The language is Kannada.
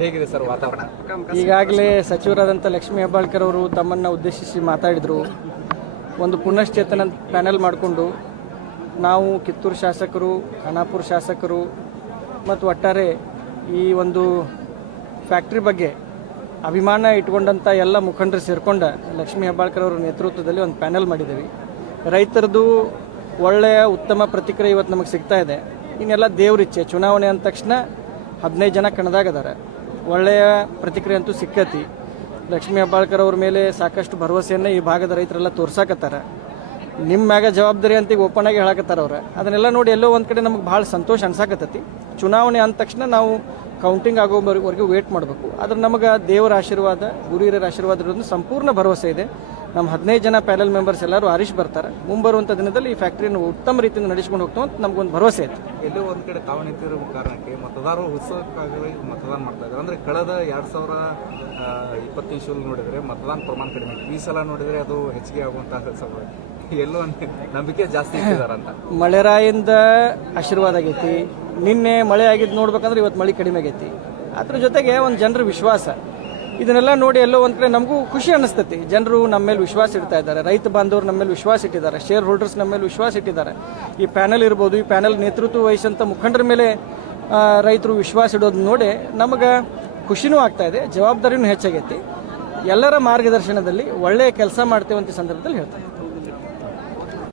ಹೇಗಿದೆ ಸರ್ ವಾತಾವರಣ? ಈಗಾಗಲೇ ಸಚಿವರಾದಂಥ ಲಕ್ಷ್ಮೀ ಹೆಬ್ಬಾಳ್ಕರ್ ಅವರು ತಮ್ಮನ್ನು ಉದ್ದೇಶಿಸಿ ಮಾತಾಡಿದರು. ಒಂದು ಪುನಶ್ಚೇತನ ಪ್ಯಾನೆಲ್ ಮಾಡಿಕೊಂಡು ನಾವು ಕಿತ್ತೂರು ಶಾಸಕರು ಖಾನಾಪುರ ಶಾಸಕರು ಮತ್ತು ಒಟ್ಟಾರೆ ಈ ಒಂದು ಫ್ಯಾಕ್ಟ್ರಿ ಬಗ್ಗೆ ಅಭಿಮಾನ ಇಟ್ಕೊಂಡಂಥ ಎಲ್ಲ ಮುಖಂಡರು ಸೇರ್ಕೊಂಡ ಲಕ್ಷ್ಮೀ ಹೆಬ್ಬಾಳ್ಕರ್ ಅವರ ನೇತೃತ್ವದಲ್ಲಿ ಒಂದು ಪ್ಯಾನೆಲ್ ಮಾಡಿದ್ದೀವಿ. ರೈತರದು ಒಳ್ಳೆಯ ಉತ್ತಮ ಪ್ರತಿಕ್ರಿಯೆ ಇವತ್ತು ನಮಗೆ ಸಿಗ್ತಾ ಇದೆ. ಇನ್ನೆಲ್ಲ ದೇವ್ರಿಚ್ಛೆ ಚುನಾವಣೆ ಅಂದ ತಕ್ಷಣ ಹದಿನೈದು ಜನ ಕಣದಾಗದಾರೆ. ಒಳ್ಳೆಯ ಪ್ರತಿಕ್ರಿಯೆ ಅಂತೂ ಸಿಕ್ಕತಿ. ಲಕ್ಷ್ಮೀ ಹೆಬ್ಬಾಳ್ಕರ್ ಅವ್ರ ಮೇಲೆ ಸಾಕಷ್ಟು ಭರವಸೆಯನ್ನು ಈ ಭಾಗದ ರೈತರೆಲ್ಲ ತೋರ್ಸಾಕತ್ತಾರ. ನಿಮ್ಮ ಮ್ಯಾಗ ಜವಾಬ್ದಾರಿ ಅಂತ ಈಗ ಓಪನ್ ಆಗಿ ಹೇಳಕತ್ತಾರ ಅವ್ರ. ಅದನ್ನೆಲ್ಲ ನೋಡಿ ಎಲ್ಲೋ ಒಂದು ಕಡೆ ನಮಗೆ ಭಾಳ ಸಂತೋಷ ಅನ್ಸಾಕತ್ತೈತಿ. ಚುನಾವಣೆ ಅಂದ ತಕ್ಷಣ ನಾವು ಕೌಂಟಿಂಗ್ ಆಗೋವರೆಗೂ ವೇಟ್ ಮಾಡಬೇಕು. ಆದ್ರೆ ನಮಗೆ ದೇವರ ಆಶೀರ್ವಾದ ಗುರಿರ ಆಶೀರ್ವಾದ ಇರೋದು ಸಂಪೂರ್ಣ ಭರವಸೆ ಇದೆ. ನಮ್ಮ ಹದಿನೈದು ಜನ ಪ್ಯಾನಲ್ ಮೆಂಬರ್ಸ್ ಎಲ್ಲರೂ ಆರಿಶ್ ಬರ್ತಾರೆ. ಮುಂಬರುವಂಥ ದಿನದಲ್ಲಿ ಈ ಫ್ಯಾಕ್ಟ್ರಿಯನ್ನು ಉತ್ತಮ ರೀತಿಯಿಂದ ನಡೆಸ್ಕೊಂಡು ಹೋಗ್ತಾವೆ ಅಂತ ನಮಗೊಂದು ಭರವಸೆ ಐತೆ ಎಲ್ಲೋ ಒಂದು ಕಡೆ ತಾವು ನಿಂತಿರೋ ಕಾರಣಕ್ಕೆ ಮತದಾರರು ಉತ್ಸವಕ್ಕಾಗಿ ಮತದಾನ ಮಾಡ್ತಾ ಇದ್ದಾರೆ. ಅಂದ್ರೆ ಕಳೆದ ಎರಡು ಸಾವಿರ ಇಪ್ಪತ್ತು ನೋಡಿದರೆ ನೋಡಿದ್ರೆ ಮತದಾನ ಪ್ರಮಾಣ ಕಡಿಮೆ ಈ ಸಲ ನೋಡಿದರೆ ಅದು ಹೆಚ್ಚಿಗೆ ಆಗುವಂತಹ ಎಲ್ಲೋ ನಂಬಿಕೆ ಜಾಸ್ತಿ ಇಟ್ಟಿದ್ದಾರೆ ಅಂತ. ಮಳೆರಾಯಿಂದ ಆಶೀರ್ವಾದ ಆಗೈತಿ. ನಿನ್ನೆ ಮಳೆ ಆಗಿದ್ದು ನೋಡ್ಬೇಕಂದ್ರೆ ಇವತ್ತು ಮಳೆ ಕಡಿಮೆ ಆಗೈತಿ. ಅದ್ರ ಜೊತೆಗೆ ಒಂದು ಜನರ ವಿಶ್ವಾಸ. ಇದನ್ನೆಲ್ಲ ನೋಡಿ ಎಲ್ಲೋ ಒಂದು ಕಡೆ ನಮಗೂ ಖುಷಿ ಅನಿಸ್ತೈತಿ ಜನರು ನಮ್ಮ ಮೇಲೆ ವಿಶ್ವಾಸ ಇಡ್ತಾ ಇದ್ದಾರೆ. ರೈತ ಬಾಂಧವರು ನಮ್ಮ ಮೇಲೆ ವಿಶ್ವಾಸ ಇಟ್ಟಿದ್ದಾರೆ. ಶೇರ್ ಹೋಲ್ಡರ್ಸ್ ನಮ್ಮ ಮೇಲೆ ವಿಶ್ವಾಸ ಇಟ್ಟಿದ್ದಾರೆ. ಈ ಪ್ಯಾನೆಲ್ ಇರ್ಬೋದು, ಈ ಪ್ಯಾನೆಲ್ ನೇತೃತ್ವ ವಹಿಸಂತ ಮುಖಂಡರ ಮೇಲೆ ರೈತರು ವಿಶ್ವಾಸ ಇಡೋದು ನೋಡಿ ನಮಗೆ ಖುಷಿನೂ ಆಗ್ತಾ ಇದೆ, ಜವಾಬ್ದಾರಿನೂ ಹೆಚ್ಚಾಗೈತಿ. ಎಲ್ಲರ ಮಾರ್ಗದರ್ಶನದಲ್ಲಿ ಒಳ್ಳೆಯ ಕೆಲಸ ಮಾಡ್ತೇವೆ ಅಂತ ಸಂದರ್ಭದಲ್ಲಿ ಹೇಳ್ತಾರೆ